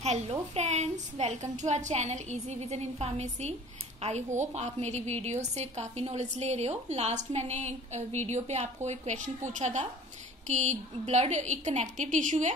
Hello friends, welcome to our channel easy vision in pharmacy. I hope आप मेरी video से काफ़ी knowledge ले रहे हो। लास्ट मैंने वीडियो पे आपको एक क्वेश्चन पूछा था कि ब्लड एक कनेक्टिव टिश्यू है,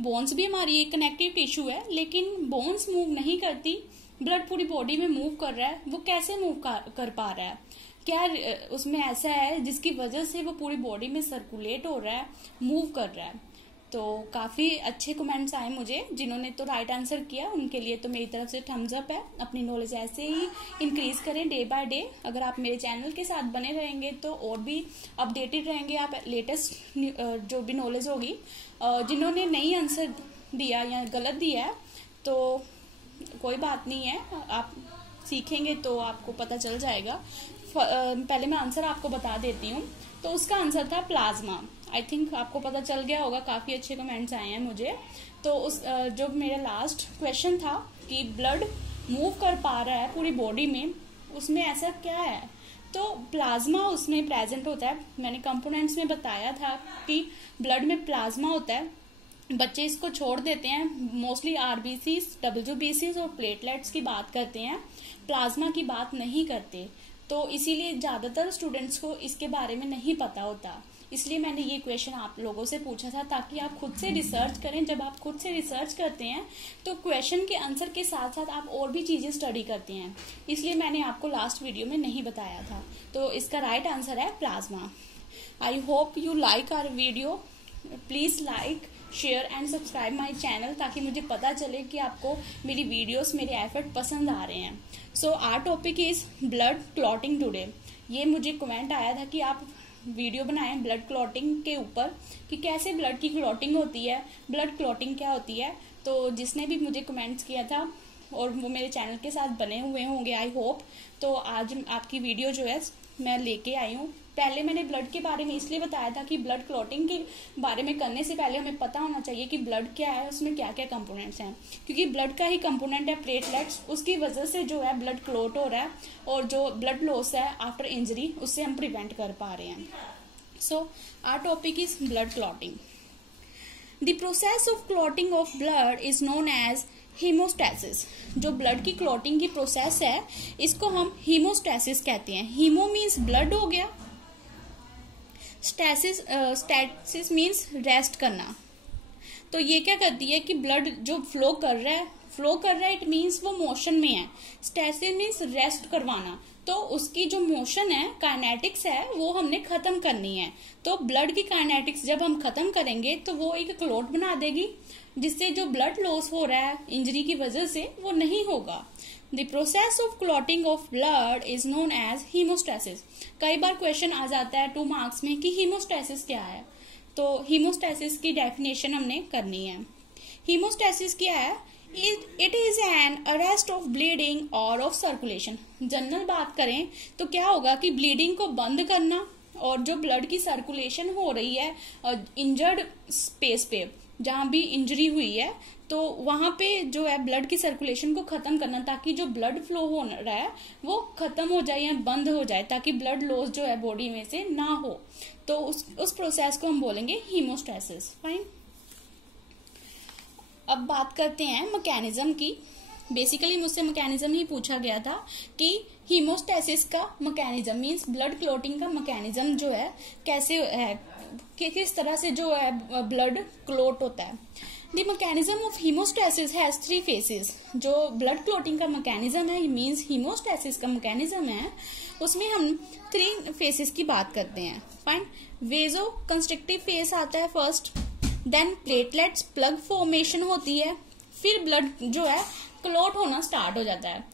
बोन्स भी हमारी एक कनेक्टिव टिश्यू है, लेकिन बोन्स मूव नहीं करती, ब्लड पूरी बॉडी में मूव कर रहा है। वो कैसे मूव कर पा रहा है? क्या उसमें ऐसा है जिसकी वजह से वो पूरी बॉडी में सर्कुलेट हो रहा है, मूव कर रहा है? तो काफ़ी अच्छे कमेंट्स आए मुझे। जिन्होंने तो राइट आंसर किया उनके लिए तो मेरी तरफ से थम्स अप है। अपनी नॉलेज ऐसे ही इंक्रीज करें डे बाय डे। अगर आप मेरे चैनल के साथ बने रहेंगे तो और भी अपडेटेड रहेंगे आप, लेटेस्ट जो भी नॉलेज होगी। जिन्होंने नहीं आंसर दिया या गलत दिया है तो कोई बात नहीं है, आप सीखेंगे तो आपको पता चल जाएगा। पहले मैं आंसर आपको बता देती हूँ। तो उसका आंसर था प्लाज्मा। आई थिंक आपको पता चल गया होगा, काफ़ी अच्छे कमेंट्स आए हैं मुझे। तो उस जो मेरा लास्ट क्वेश्चन था कि ब्लड मूव कर पा रहा है पूरी बॉडी में, उसमें ऐसा क्या है? तो प्लाज्मा उसमें प्रेजेंट होता है। मैंने कंपोनेंट्स में बताया था कि ब्लड में प्लाज्मा होता है। बच्चे इसको छोड़ देते हैं, मोस्टली आरबीसी, डब्ल्यूबीसी और प्लेटलेट्स की बात करते हैं, प्लाज्मा की बात नहीं करते। तो इसीलिए ज़्यादातर स्टूडेंट्स को इसके बारे में नहीं पता होता। इसलिए मैंने ये क्वेश्चन आप लोगों से पूछा था ताकि आप खुद से रिसर्च करें। जब आप खुद से रिसर्च करते हैं तो क्वेश्चन के आंसर के साथ साथ आप और भी चीज़ें स्टडी करते हैं। इसलिए मैंने आपको लास्ट वीडियो में नहीं बताया था। तो इसका राइट आंसर है plasma. I hope you like our video. Please like, share and subscribe my channel ताकि मुझे पता चले कि आपको मेरी वीडियोस, मेरे एफर्ट पसंद आ रहे हैं। So our topic is blood clotting today. ये मुझे कमेंट आया था कि आप वीडियो बनाएं ब्लड क्लॉटिंग के ऊपर कि कैसे ब्लड की क्लॉटिंग होती है, ब्लड क्लॉटिंग क्या होती है। तो जिसने भी मुझे कमेंट्स किया था और वो मेरे चैनल के साथ बने हुए होंगे आई होप। तो आज आपकी वीडियो जो है मैं लेके आई हूँ। पहले मैंने ब्लड के बारे में इसलिए बताया था कि ब्लड क्लॉटिंग के बारे में करने से पहले हमें पता होना चाहिए कि ब्लड क्या है, उसमें क्या क्या कंपोनेंट्स हैं। क्योंकि ब्लड का ही कंपोनेंट है प्लेटलेट्स, उसकी वजह से जो है ब्लड क्लॉट हो रहा है और जो ब्लड लॉस है आफ्टर इंजरी उससे हम प्रिवेंट कर पा रहे हैं। So our topic is blood clotting. The process of clotting of blood is known as haemostasis. जो ब्लड की क्लॉटिंग की प्रोसेस है इसको हम हीमोस्टैसिस कहते हैं। हीमो मीन्स ब्लड हो गया, स्टैसिस मीन्स रेस्ट करना। तो ये क्या करती है कि ब्लड जो फ्लो कर रहा है इट मीन्स वो मोशन में है। स्टैसिस मीन्स रेस्ट करवाना। तो उसकी जो मोशन है, काइनेटिक्स है, वो हमने खत्म करनी है। तो ब्लड की काइनेटिक्स जब हम खत्म करेंगे तो वो एक क्लॉट बना देगी जिससे जो ब्लड लॉस हो रहा है इंजरी की वजह से वो नहीं होगा। The process of clotting of blood is known as hemostasis। कई बार क्वेश्चन आ जाता है 2 मार्क्स में कि hemostasis क्या है। तो hemostasis की डेफिनेशन हमने करनी है। hemostasis क्या है? It is an arrest of bleeding or of circulation। General बात करें तो क्या होगा कि ब्लीडिंग को बंद करना और जो ब्लड की सर्कुलेशन हो रही है इंजर्ड स्पेस पे, जहां भी इंजरी हुई है तो वहां पे जो है ब्लड की सर्कुलेशन को खत्म करना ताकि जो ब्लड फ्लो हो रहा है वो खत्म हो जाए या बंद हो जाए, ताकि ब्लड लॉस जो है बॉडी में से ना हो। तो उस प्रोसेस को हम बोलेंगे हीमोस्टैसिस। फाइन। अब बात करते हैं मैकेनिज्म की। बेसिकली मुझसे मैकेनिज्म ही पूछा गया था कि हीमोस्टैसिस का मैकेनिज्म मीन्स ब्लड क्लॉटिंग का मैकेनिज्म जो है कैसे है, किस तरह से जो है ब्लड क्लॉट होता है। The mechanism of hemostasis has 3 phases। जो ब्लड क्लॉटिंग का मैकेनिज्म है मीन्स हीमोस्टैसिस का मैकेनिज्म है, उसमें हम 3 फेसेस की बात करते हैं। फाइन। वेजो कंस्ट्रक्टिव फेस आता है first, then platelets plug formation होती है, फिर ब्लड जो है क्लॉट होना स्टार्ट हो जाता है।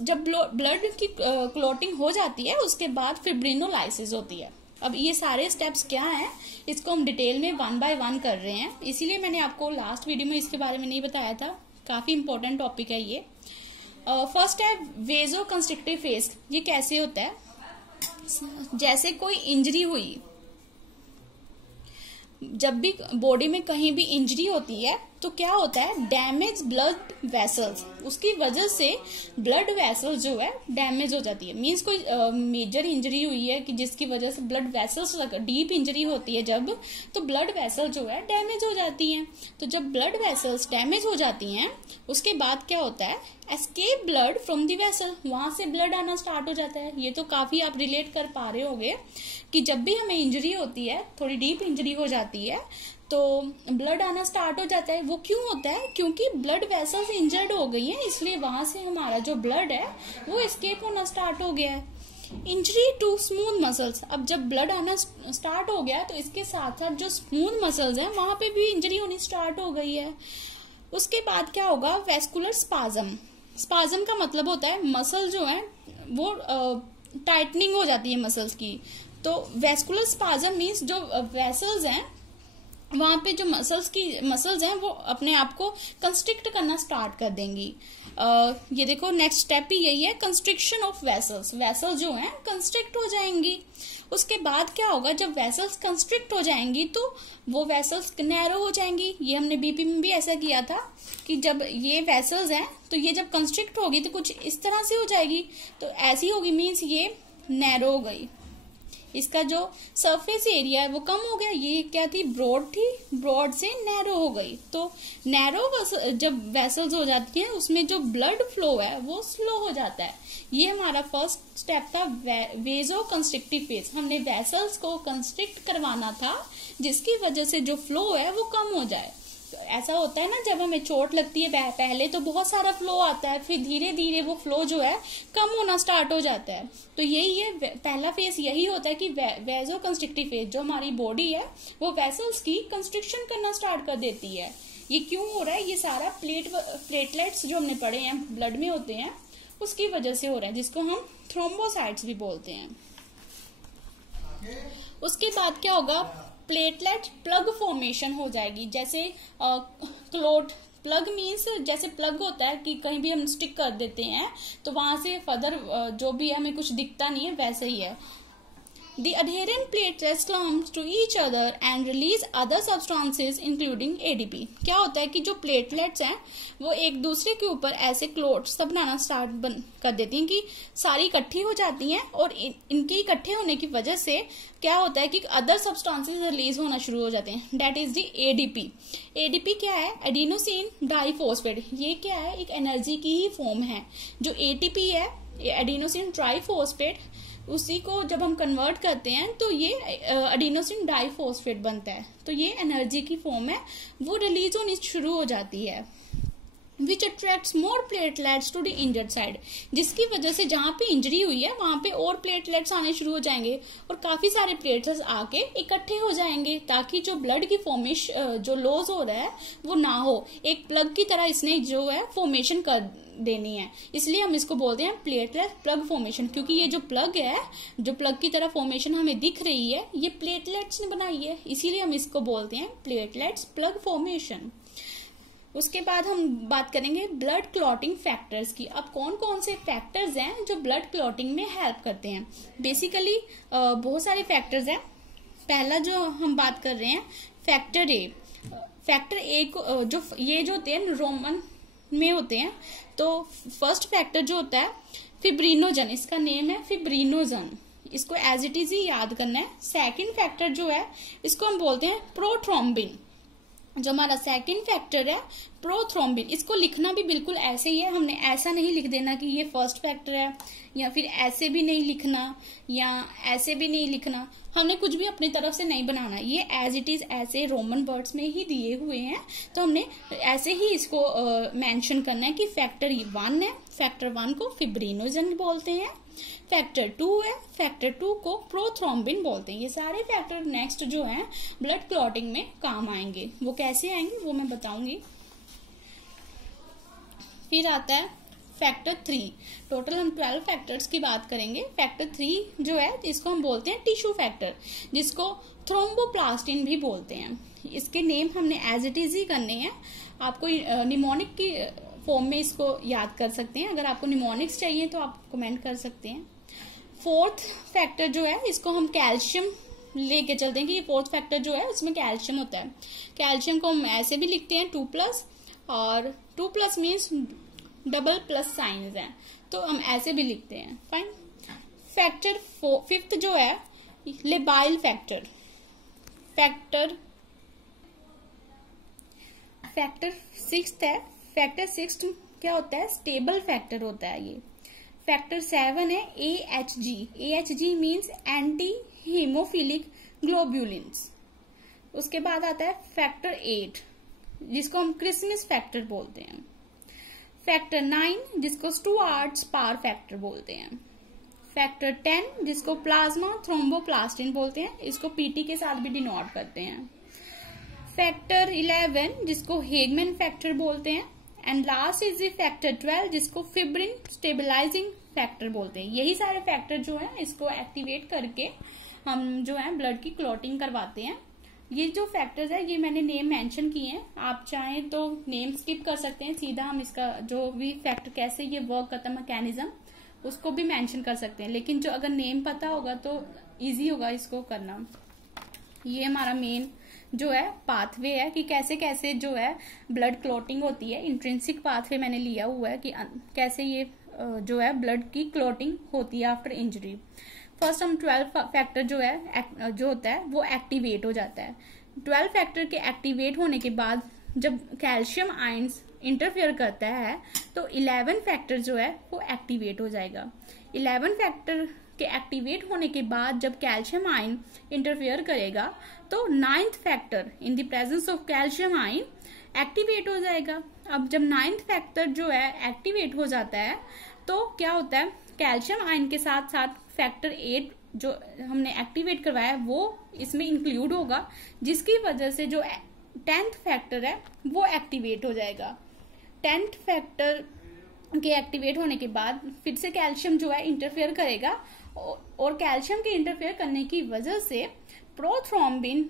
जब ब्लड की क्लॉटिंग हो जाती है उसके बाद फिब्रिनोलाइसिस होती है। अब ये सारे स्टेप्स क्या हैं इसको हम डिटेल में 1 बाय 1 कर रहे हैं, इसीलिए मैंने आपको लास्ट वीडियो में इसके बारे में नहीं बताया था। काफी इंपॉर्टेंट टॉपिक है ये। फर्स्ट है वेजो कंस्ट्रक्टिव फेस। ये कैसे होता है? जैसे कोई इंजरी हुई, जब भी बॉडी में कहीं भी इंजरी होती है तो क्या होता है, डैमेज ब्लड वेसल्स, उसकी वजह से ब्लड वेसल्स जो है डैमेज हो जाती है। मींस कोई मेजर इंजरी हुई है कि जिसकी वजह से ब्लड वेसल्स, डीप इंजरी होती है जब, तो ब्लड वेसल जो है डैमेज हो जाती हैं। तो जब ब्लड वेसल्स डैमेज हो जाती हैं, उसके बाद क्या होता है, escape blood from the vessel, वहां से ब्लड आना स्टार्ट हो जाता है। ये तो काफी आप रिलेट कर पा रहे होगे कि जब भी हमें इंजरी होती है, थोड़ी डीप इंजरी हो जाती है, तो ब्लड आना स्टार्ट हो जाता है। वो क्यों होता है, क्योंकि ब्लड वेसल्स इंजर्ड हो गई हैं, इसलिए वहां से हमारा जो ब्लड है वो एस्केप होना स्टार्ट हो गया है। इंजरी टू स्मूथ मसल्स, अब जब ब्लड आना स्टार्ट हो गया तो इसके साथ साथ जो स्मूथ मसल्स हैं वहां पे भी इंजरी होनी स्टार्ट हो गई है। उसके बाद क्या होगा, वेस्कुलर स्पाज्म। स्पाज्म का मतलब होता है मसल जो है वो टाइटनिंग हो जाती है मसल्स की। तो वेस्कुलर स्पाज्म मीन्स जो वेसल्स हैं वहां पे जो मसल्स हैं वो अपने आप को कंस्ट्रिक्ट करना स्टार्ट कर देंगी। ये देखो नेक्स्ट स्टेप ही यही है, कंस्ट्रिक्शन ऑफ वेसल्स। वेसल्स जो हैं कंस्ट्रिक्ट हो जाएंगी। उसके बाद क्या होगा, जब वेसल्स कंस्ट्रिक्ट हो जाएंगी तो वो वेसल्स नैरो हो जाएंगी। ये हमने बीपी में भी ऐसा किया था कि जब ये वेसल्स हैं तो ये जब कंस्ट्रिक्ट होगी तो कुछ इस तरह से हो जाएगी, तो ऐसी होगी, मीन्स ये नैरो हो गई। इसका जो सरफेस एरिया है वो कम हो गया। ये क्या थी, ब्रॉड थी, ब्रॉड से नैरो हो गई। तो नैरो जब वेसल्स हो जाती हैं उसमें जो ब्लड फ्लो है वो स्लो हो जाता है। ये हमारा फर्स्ट स्टेप था, वेजो कंस्ट्रिक्टिव फेज। हमने वेसल्स को कंस्ट्रिक्ट करवाना था जिसकी वजह से जो फ्लो है वो कम हो जाए। ऐसा होता है ना, जब हमें चोट लगती है पहले तो बहुत सारा फ्लो आता है, फिर धीरे धीरे वो फ्लो जो है कम होना स्टार्ट हो जाता है। तो यही है पहला फेज, यही होता है कि वेजो कंस्ट्रिक्टिव फेज। जो हमारी बॉडी है वो वेसल्स की कंस्ट्रिक्शन करना स्टार्ट कर देती है। ये क्यों हो रहा है, ये सारा प्लेटलेट्स जो हमने पढ़े हैं ब्लड में होते हैं उसकी वजह से हो रहा है, जिसको हम थ्रोम्बोसाइट्स भी बोलते हैं। उसके बाद क्या होगा, प्लेटलेट प्लग फॉर्मेशन हो जाएगी। जैसे क्लोट प्लग मीन्स जैसे प्लग होता है कि कहीं भी हम स्टिक कर देते हैं तो वहां से फर्दर जो भी है हमें कुछ दिखता नहीं है, वैसे ही है। The adherent platelets clump to each other and release other substances including ADP। क्या होता है कि जो प्लेटलेट्स हैं वो एक दूसरे के ऊपर ऐसे क्लोट्स बनाना स्टार्ट कर देती हैं कि सारी इकट्ठी हो जाती हैं, और इनके इकट्ठे होने की वजह से क्या होता है कि अदर सब्सटेंसेस रिलीज होना शुरू हो जाते हैं। That is the ADP। ADP क्या है, एडिनोसिन डाइफॉस्फेट। ये क्या है, एक एनर्जी की ही फॉर्म है। जो ATP है, एडिनोसिन ट्राइफॉस्फेट, उसी को जब हम कन्वर्ट करते हैं तो ये एडिनोसिन डाइफॉस्फेट बनता है। तो ये एनर्जी की फॉर्म है, वो रिलीज होनी शुरू हो जाती है। Which attracts more platelets to the injured side, जिसकी वजह से जहां पे इंजरी हुई है वहां पे और प्लेटलेट्स आने शुरू हो जाएंगे और काफी सारे प्लेटलेट्स आके इकट्ठे हो जाएंगे, ताकि जो ब्लड की फॉर्मेशन जो लॉस हो रहा है वो ना हो। एक प्लग की तरह इसने जो है फॉर्मेशन कर देनी है, इसलिए हम इसको बोलते हैं प्लेटलेट प्लग फॉर्मेशन। क्योंकि ये जो प्लग है, जो प्लग की तरह फॉर्मेशन हमें दिख रही है, ये प्लेटलेट्स ने बनाई है, इसीलिए हम इसको बोलते हैं प्लेटलेट्स प्लग फॉर्मेशन। उसके बाद हम बात करेंगे ब्लड क्लॉटिंग फैक्टर्स की। अब कौन कौन से फैक्टर्स हैं जो ब्लड क्लॉटिंग में हेल्प करते हैं। बेसिकली बहुत सारे फैक्टर्स हैं। पहला जो हम बात कर रहे हैं फैक्टर ए। फैक्टर ए को जो ये जो होते हैं रोमन में होते हैं, तो फर्स्ट फैक्टर जो होता है फिब्रिनोजन, इसका नेम है फिब्रिनोजन, इसको एज इट इज ही याद करना है। सेकंड फैक्टर जो है इसको हम बोलते हैं प्रोथ्रोम्बिन। जो हमारा सेकंड फैक्टर है प्रोथ्रोम्बिन, इसको लिखना भी बिल्कुल ऐसे ही है। हमने ऐसा नहीं लिख देना कि ये फर्स्ट फैक्टर है, या फिर ऐसे भी नहीं लिखना या ऐसे भी नहीं लिखना। हमने कुछ भी अपनी तरफ से नहीं बनाना, ये एज इट इज ऐसे रोमन वर्ड्स में ही दिए हुए हैं, तो हमने ऐसे ही इसको मेंशन करना है कि फैक्टर 1 है, फैक्टर 1 को फिब्रिनोजन बोलते हैं, फैक्टर 2 है, फैक्टर 2 को प्रोथ्रोम्बिन बोलते हैं। ये सारे फैक्टर नेक्स्ट जो हैं ब्लड क्लॉटिंग में काम आएंगे। वो कैसे आएंगे वो मैं बताऊंगी। फिर आता है फैक्टर 3। टोटल हम 12 फैक्टर्स की बात करेंगे। फैक्टर 3 जो है इसको हम बोलते हैं टिश्यू फैक्टर, जिसको थ्रोम्बोप्लास्टिन भी बोलते हैं। इसके नेम हमने एज इट इज ही करने हैं। आपको निमोनिक की फॉर्म में इसको याद कर सकते हैं। अगर आपको निमोनिक्स चाहिए तो आप कमेंट कर सकते हैं। फोर्थ फैक्टर जो है इसको हम कैल्शियम लेके चलते हैं कि फोर्थ फैक्टर जो है उसमें कैल्शियम होता है। कैल्शियम को हम ऐसे भी लिखते हैं 2+, और 2+ मीन्स डबल प्लस साइंस है, तो हम ऐसे भी लिखते हैं। फाइन। फैक्टर फिफ्थ जो है लेबाइल फैक्टर। फैक्टर सिक्स्थ है। फैक्टर सिक्स्थ क्या होता है? स्टेबल फैक्टर होता है ये। फैक्टर 7 है AHG। AHG means anti haemophilic globulins. उसके बाद आता है फैक्टर 8 जिसको हम क्रिसमस फैक्टर बोलते हैं। फैक्टर 9 जिसको स्टुअर्ट्स पावर फैक्टर बोलते हैं। फैक्टर 10 जिसको प्लाज्मा थ्रोम्बोप्लास्टिन बोलते हैं, इसको PT के साथ भी डिनोट करते हैं। फैक्टर 11 जिसको हेगमैन फैक्टर बोलते हैं, and last is the factor 12 जिसको फिब्रिन स्टेबलाइजिंग फैक्टर बोलते हैं। यही सारे फैक्टर जो है इसको एक्टिवेट करके हम जो है ब्लड की क्लॉटिंग करवाते हैं। ये जो फैक्टर्स है ये मैंने नेम मेंशन किए हैं, आप चाहें तो नेम स्किप कर सकते हैं, सीधा हम इसका जो भी फैक्टर कैसे ये वर्क करता है मैकेनिज्म उसको भी मेंशन कर सकते हैं, लेकिन जो अगर नेम पता होगा तो इजी होगा इसको करना। ये हमारा मेन जो है पाथवे है कि कैसे कैसे जो है ब्लड क्लॉटिंग होती है। इंट्रिंसिक पाथवे मैंने लिया हुआ है कि कैसे ये जो है ब्लड की क्लॉटिंग होती है आफ्टर इंजरी। फर्स्ट हम 12 फैक्टर जो होता है वो एक्टिवेट हो जाता है। 12 फैक्टर के एक्टिवेट होने के बाद जब कैल्शियम आयंस इंटरफेयर करता है तो 11 फैक्टर जो है वो एक्टिवेट हो जाएगा। 11 फैक्टर के एक्टिवेट होने के बाद जब कैल्शियम आयन इंटरफेयर करेगा तो 9th factor in the presence of calcium ion activate हो जाएगा। अब जब 9th फैक्टर जो है एक्टिवेट हो जाता है तो क्या होता है, कैल्शियम आयन के साथ साथ फैक्टर 8 जो हमने एक्टिवेट करवाया है वो इसमें इंक्लूड होगा, जिसकी वजह से जो 10th फैक्टर है वो एक्टिवेट हो जाएगा। 10th फैक्टर के एक्टिवेट होने के बाद फिर से कैल्शियम जो है इंटरफेयर करेगा, और कैल्शियम के इंटरफेयर करने की वजह से प्रोथ्रोम्बिन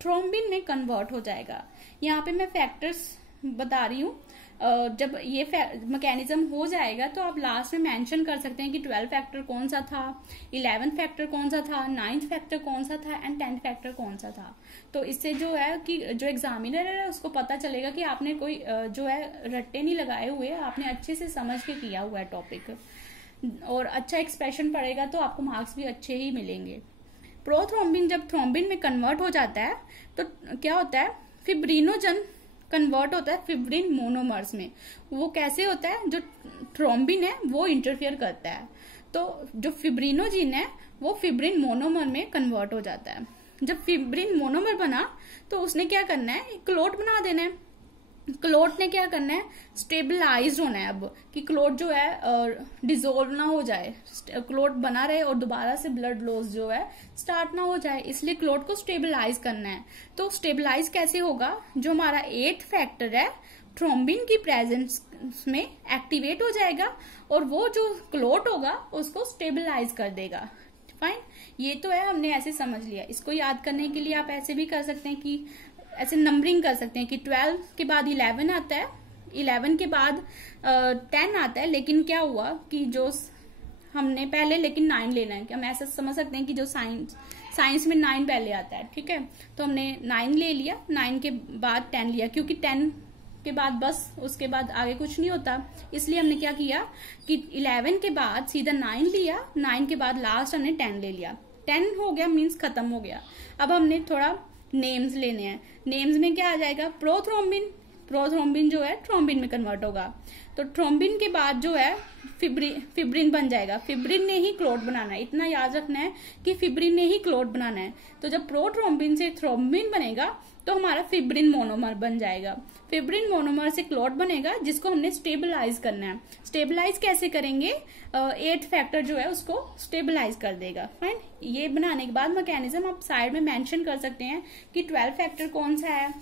थ्रोम्बिन में कन्वर्ट हो जाएगा। यहाँ पे मैं फैक्टर्स बता रही हूँ, जब ये मैकेनिज्म हो जाएगा तो आप लास्ट में मेंशन कर सकते हैं कि 12 फैक्टर कौन सा था, 11 फैक्टर कौन सा था, 9th फैक्टर कौन सा था एंड 10th फैक्टर कौन सा था। तो इससे जो है कि जो एग्जामिनर है उसको पता चलेगा कि आपने कोई जो है रट्टे नहीं लगाए हुए, आपने अच्छे से समझ के किया हुआ है टॉपिक, और अच्छा एक्सप्रेशन पड़ेगा तो आपको मार्क्स भी अच्छे ही मिलेंगे। प्रोथ्रोम्बिन जब थ्रोम्बिन में कन्वर्ट हो जाता है तो क्या होता है, फिब्रिनोजन कन्वर्ट होता है फिब्रिन मोनोमर्स में। वो कैसे होता है, जो थ्रोम्बिन है वो इंटरफेयर करता है, तो जो फिब्रिनोजिन है वो फिब्रिन मोनोमर में कन्वर्ट हो जाता है। जब फिब्रिन मोनोमर बना तो उसने क्या करना है, क्लोट बना देना है। क्लोट ने क्या करना है, स्टेबलाइज होना है अब, कि क्लोट जो है डिजोल्व ना हो जाए, क्लोट बना रहे और दोबारा से ब्लड लॉस जो है स्टार्ट ना हो जाए, इसलिए क्लोट को स्टेबलाइज करना है। तो स्टेबलाइज कैसे होगा, जो हमारा 8th फैक्टर है थ्रोम्बिन की प्रेजेंस में एक्टिवेट हो जाएगा और वो जो क्लोट होगा उसको स्टेबलाइज कर देगा। फाइन, ये तो है, हमने ऐसे समझ लिया। इसको याद करने के लिए आप ऐसे भी कर सकते हैं कि ऐसे नंबरिंग कर सकते हैं कि 12 के बाद 11 आता है, 11 के बाद 10 आता है, लेकिन क्या हुआ कि जो हमने पहले लेकिन 9 लेना है, कि हम ऐसा समझ सकते हैं कि जो साइंस में 9 पहले आता है, ठीक है, तो हमने 9 ले लिया, 9 के बाद 10 लिया, क्योंकि 10 के बाद बस उसके बाद आगे कुछ नहीं होता, इसलिए हमने क्या किया कि 11 के बाद सीधा 9 लिया, 9 के बाद लास्ट हमने 10 ले लिया। 10 हो गया मीन्स खत्म हो गया। अब हमने थोड़ा नेम्स लेने हैं। नेम्स में क्या आ जाएगा, प्रोथ्रोम्बिन जो है थ्रोम्बिन में कन्वर्ट होगा, तो थ्रोम्बिन के बाद जो है फिब्रिन बन जाएगा। फिब्रिन ने ही क्लोट बनाना है, इतना याद रखना है कि फिब्रिन ने ही क्लोट बनाना है। तो जब प्रोथ्रोम्बिन से थ्रोम्बिन बनेगा तो हमारा फिब्रिन मोनोमर बन जाएगा। फिब्रिन मोनोमर से क्लोट बनेगा जिसको हमने स्टेबलाइज करना है। स्टेबलाइज कैसे करेंगे, 8th फैक्टर जो है उसको स्टेबलाइज कर देगा। फाइन, ये बनाने के बाद मैकेनिज्म आप साइड में मेंशन कर सकते हैं कि 12 फैक्टर कौन सा है,